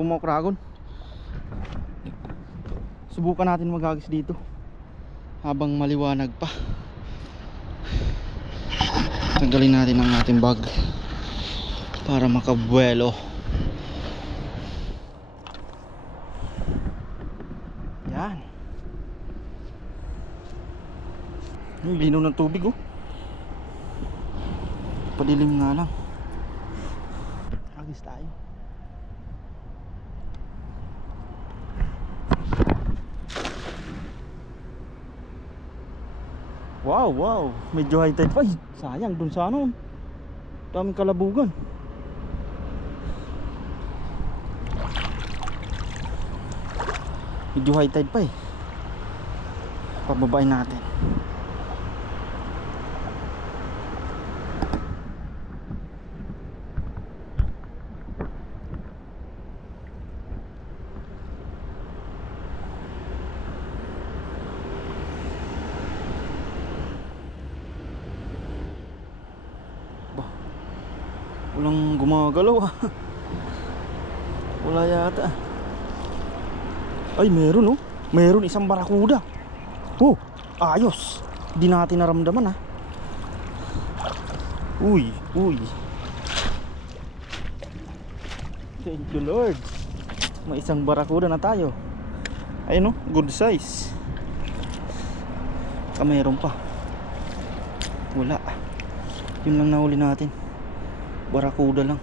Pumokragon. Subukan natin magagis dito. Habang maliwanag pa. Tanggalin natin ang ating bag. Para makabuelo. Yan. Yung linaw ng tubig oh. Padilim nga lang. Agis tayo. Wow, wow. Medyo high tide. Ay, sayang dun sa ano. Daming kalabugan. Medyo high tide pa eh. Pababain natin. Ba, walang gumagalaw ah. Wala yata. Ay, meron oh. Meron isang barakuda. Oh, ayos. Di natin naramdaman ah. Uy, uy. Thank you Lord. May isang barakuda na tayo. Ayun oh, good size. Ah, meron pa. Wala. Yun lang nahuli natin. Barakuda lang.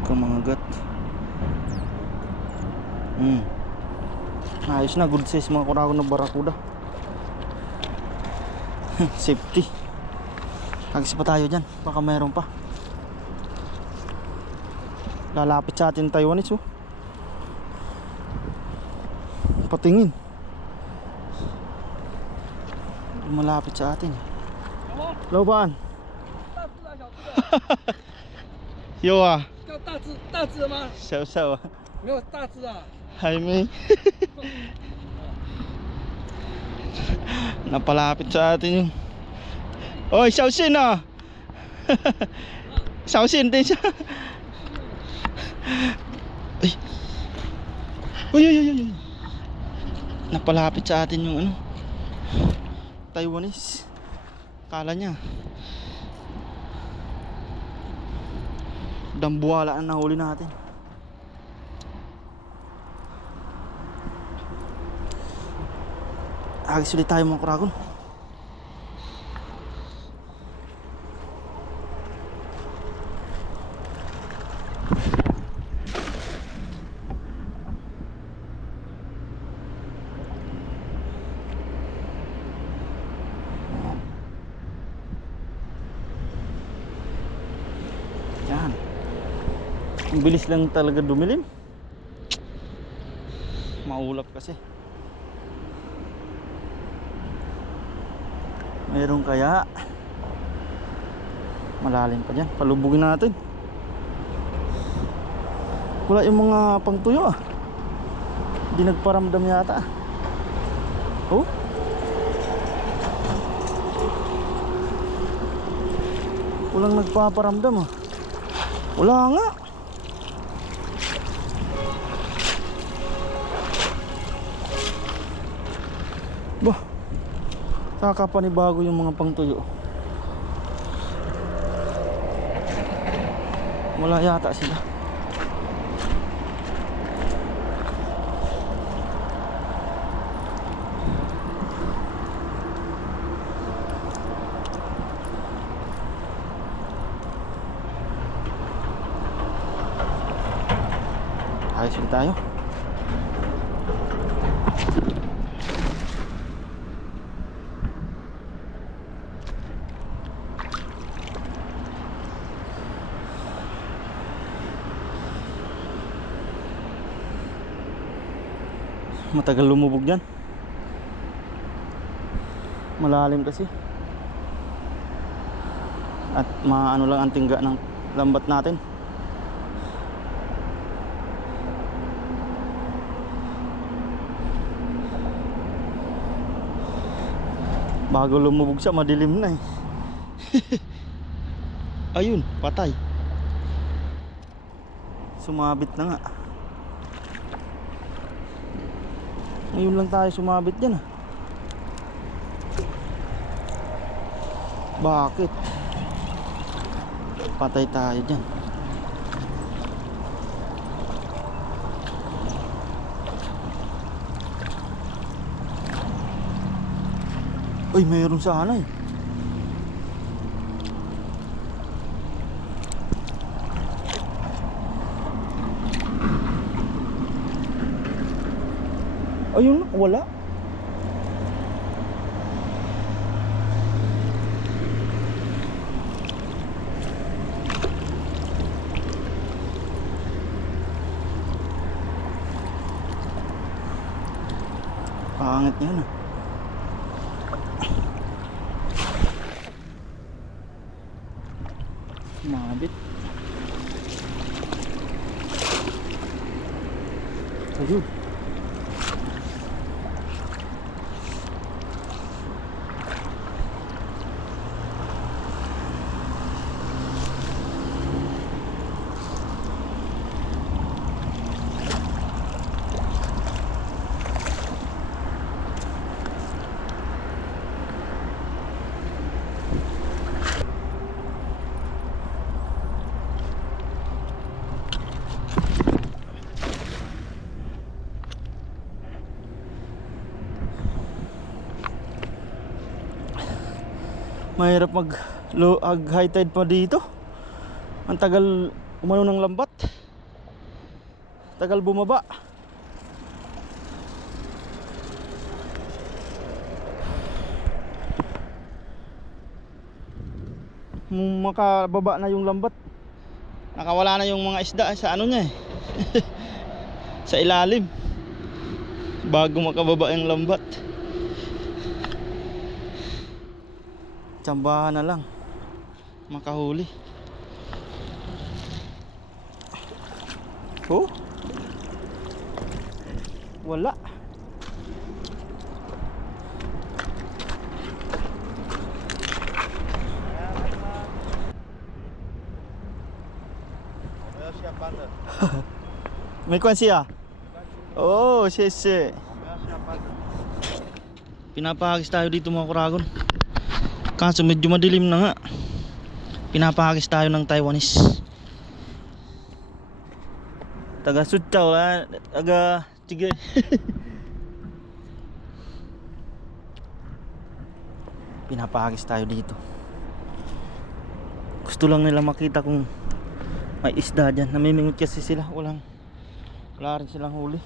Mukhang mga. Hmm. Ayos na, good size mga kurako na barakuda. Safety. Agis pa tayo dyan. Baka meron pa. Lalapit sa atin Taiwanese oh. Patingin. Malapit sa atin. 老板，大只啊，小只的，有啊，要大只大只的吗？小小啊，没有大只啊。还没。Napalapit sa atin yung Oy, 小心啊！小心，等一下。Ay. Uy, uy, uy, uy. Napalapit sa atin yung ano. Taiwanese. Kala niya. Dambuhala ang nahuli natin. Agis ulit tayo mga kuragon. Yan. Ang bilis lang talaga dumilim. Maulap kasi. Meron kaya? Malalim pa dyan. Palubugin natin. Wala yung mga pangtuyo ah. Hindi nagparamdam yata. Oh? Walang nagpaparamdam ah. Wala nga Kakapanibago yung mga pangtuyo. Wala yata sila. Ayos tayo. Matagal lumubog dyan malalim kasi at maano lang ang tingga ng lambat natin bago lumubog siya madilim na eh Ayun, patay. Sumabit na nga. Ngayon lang tayo sumabit dyan ah. Bakit? Patay tayo dyan. Ay, mayroon sana eh. Ayun, wala. Pangit yan ah. Mabit. Ayun. Mahirap mag low high tide pa dito. Ang tagal umano ng lambat. Tagal bumaba. Makababa na yung lambat. Nakawala na yung mga isda sa ano niya eh. sa ilalim. Bago makababa yung lambat. Tsambahan na lang. Makahuli. Oh. Wala. May kwan siya? Oh, sese. Pinapahagis tayo dito mga kuragon. Kaso medyo madilim na nga. Pinapahagis tayo ng Taiwanese. Taga Sutsaw la, taga Tigay. Pinapahagis tayo dito. Gusto lang nila makita kung may isda dyan. Namimingot kasi sila. Walang, wala rin silang huli.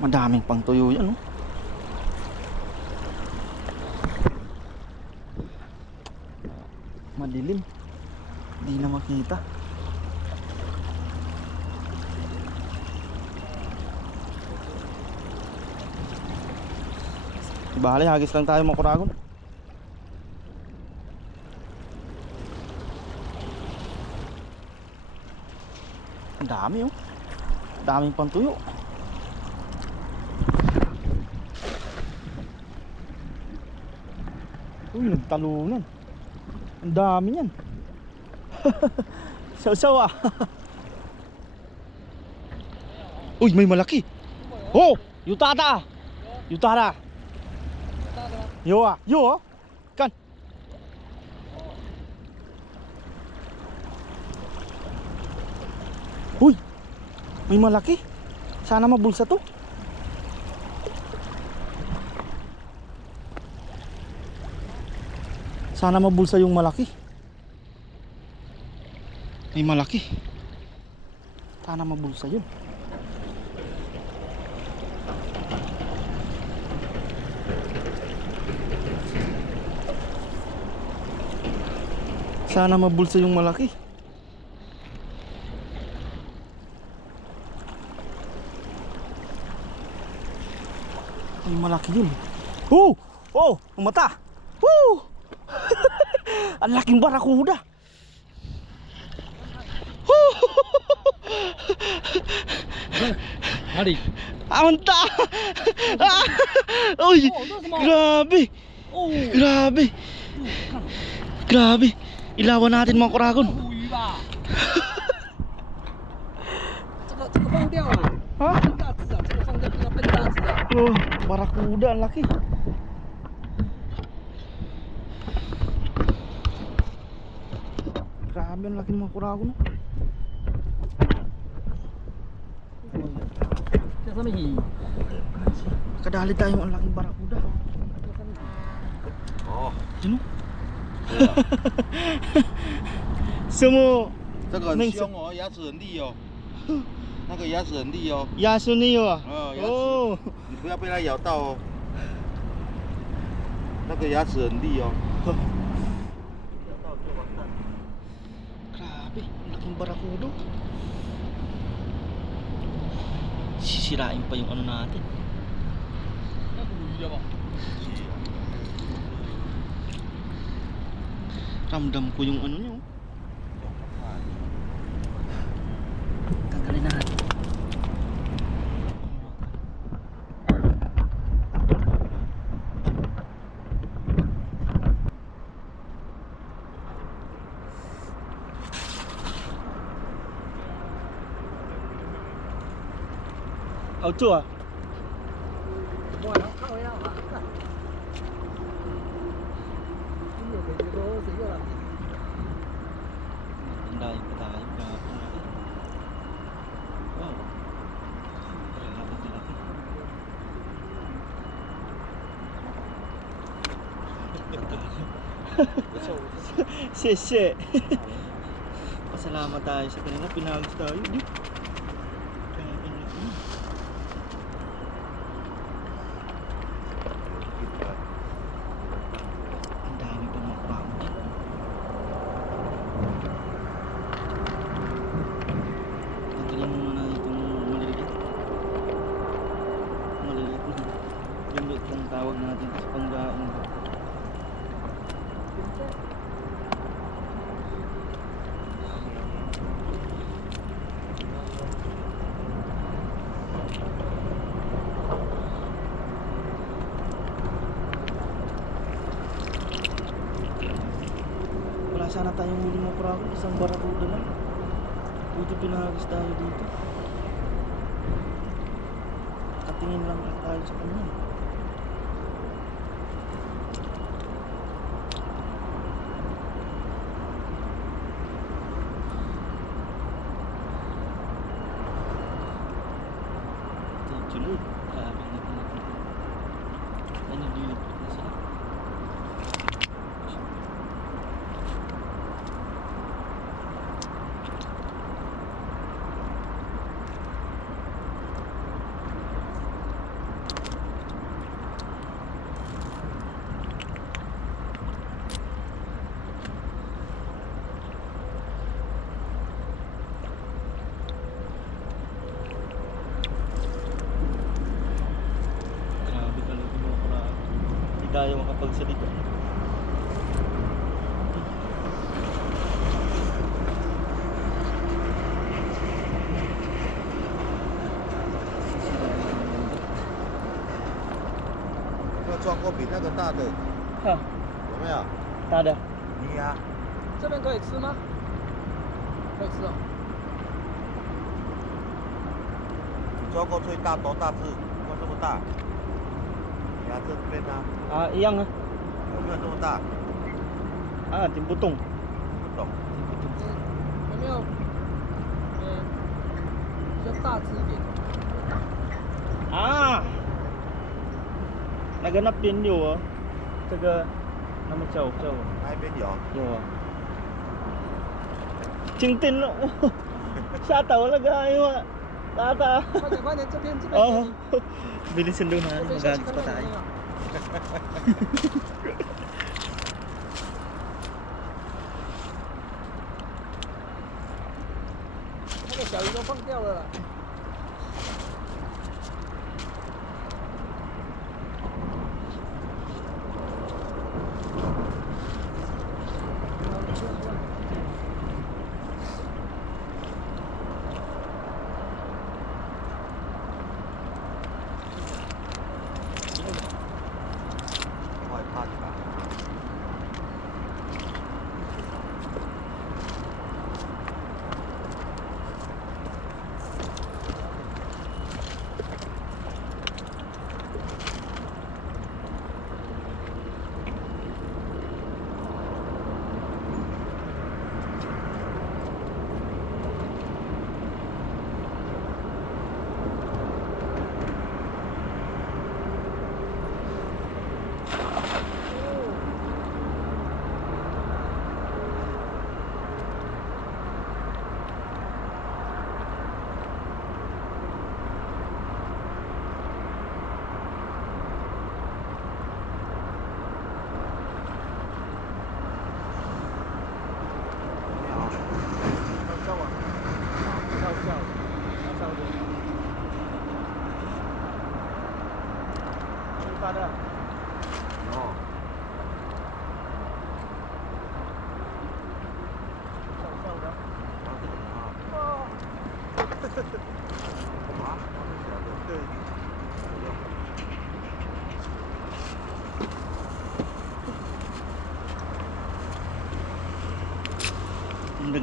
Madaming pang tuyo yan, oh. Madilim. Hindi na makita. Bale, hagis lang tayo mga kuragon. Ang dami, oh. Daming pang Uy, nagtalunan. Ang dami yan. Saw-saw ah. Uy, may malaki. Oh, yutada. Yutada. Yo ah, yo ah. Kan. Uy, may malaki. Sana mabulsa to. Sana mabulsa yung malaki. May malaki. Sana mabulsa yun. Sana mabulsa yung malaki. Ay, malaki yun. Oh! Oh! Ang mata! Woo! Ang laking barakuda. Hari. Amanta. Uy, grabe. Grabe. Grabe. Ilawan natin mga kuragon. Ha? Oh, barakuda ang laki. ang laki ng mga kuragon. no? 这上面鱼， Kadali tayo ang laking barakuda. 哦， Yun o. 对啊 Sumo 这个那个很凶哦，牙齿很利哦，那个牙齿很利哦， yaso niyo ah. Oh, yaso. Oh. 你不要被它咬到哦。那个牙齿很利哦， sisirain pa yung ano natin. Ramdam ko yung ano niyo. Ang dahil pa tayo. Grabe na. Wow. Grabe laki. Sese. Pasalamat tayo sa kanila. Pinagos tayo. Di. Grabe na. Hmm. Ang dami pa mga kurang dito. Tanggalin muna natin itong maliliit. Maliliit na. Lumit ang tawag natin sa panggain. Wala sana tayong huli mo kurako. Isang barakuda lang. Buti pinahagis tayo dito. Katingin lang tayo sa kanya. Tayo makapagsalita. 要抓过比那个大的有没有？tada. 你呀、这边可以吃吗？可以吃哦。你抓过最大多大只？有这么大？你呀、这边呢、 Ah, iyang ha. 有没有这么大？ Ah, timputong. 不懂。嗯，有没有？嗯，比较大只一点。 Ah! Naganap din yun, oh. Taga, naman chow, chow. 那边有。有啊。Chintin no. Sa tao lagayo 爸爸，快点快点，这边这边，哦，没得钱。路好？我这下去看到人了。那个小鱼都放掉了。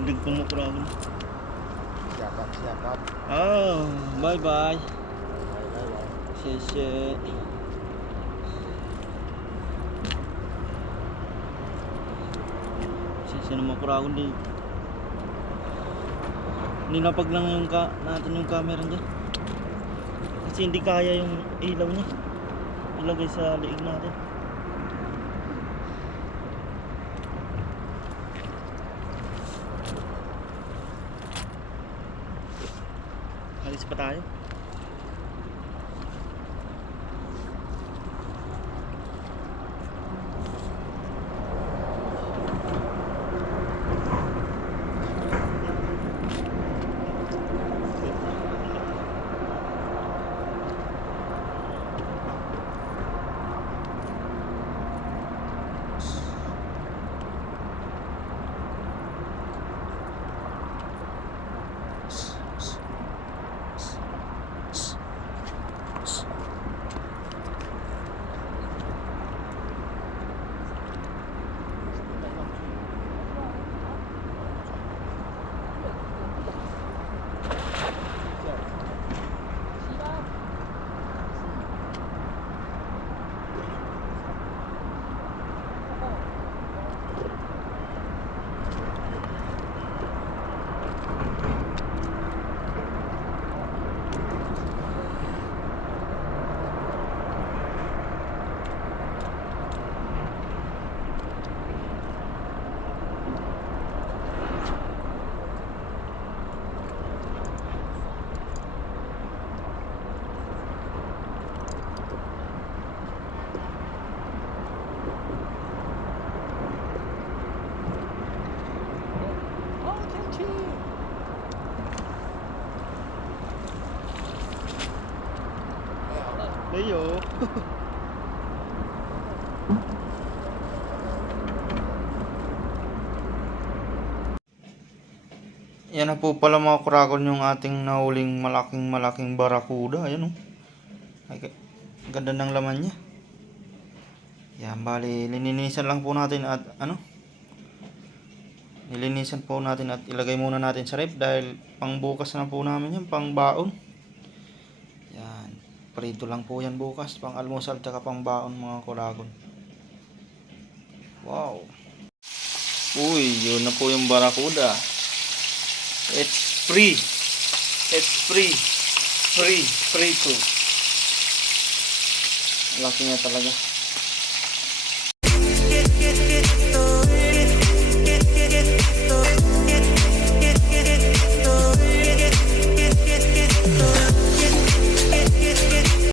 tubig kumukurang ako. Siyapat, siyapat. Oh, bye-bye. Bye-bye. bye. Sisi. Sisi na makurang din. Ninapag lang yung ka natin yung camera niya. Kasi hindi kaya yung ilaw niya. Ilagay sa liig natin. pertanyaan Yan na po pala mga kuragon yung ating nahuling malaking malaking barakuda. Ayan o. Ay, ka- ganda ng laman niya. Yan, bali, lininisan lang po natin at ano? Nilinisan po natin at ilagay muna natin sa rep dahil pang bukas na po namin yan, pang baon. Yan, prito lang po yan bukas, pang almusal tsaka pang baon mga kuragon. Wow. Uy, yun na po yung barakuda. It's free. It's free. Free. Free to. Laki niya talaga.